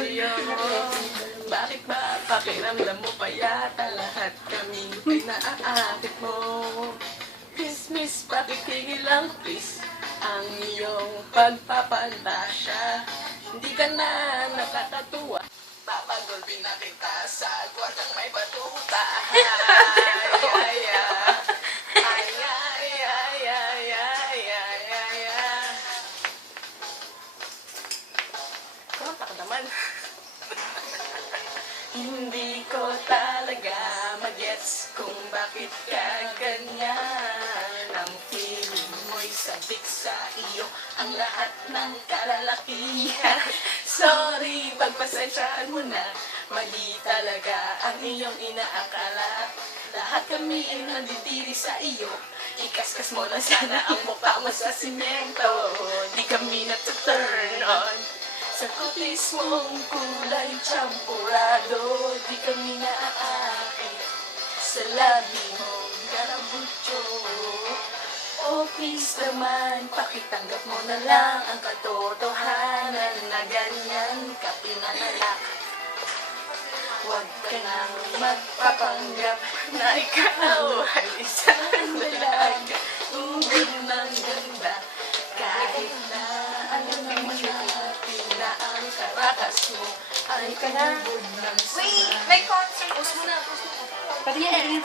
sa'yo. Bakit ba pakiramdam mo pa yata lahat kami ay naaakit mo? Miss, pakikigil lang please ang iyong pagpapantasya. Hindi ka na nakakatuwa. Papagulpin na kita sa kwartang may batuta. Kumanta ka naman. Hindi ko talaga magets kung bakit ka ganyan. Ang feeling mo'y sabik sa iyo ang lahat ng kalalakihan. Sorry, pagpasensyaan mo na, mali talaga ang iyong inaakala. Lahat kami ay nandidiri sa iyo, ikaskas mo lang sana ang mukha mo sa simento. Di kami nata-turn on sa kutis mong kulay champurado. Di kami naaakit sa labi mong garabutyo. Oh please naman, pakitanggap mo na lang ang katotohanan na ganyan ka pinanganak. Huwag ka nang magpapanggap na ikaw ay isang dalaga. Ng ganda, kahit na alam naman natin na ang karakas mo ay kanubod ng Wait! May concert! Patingin.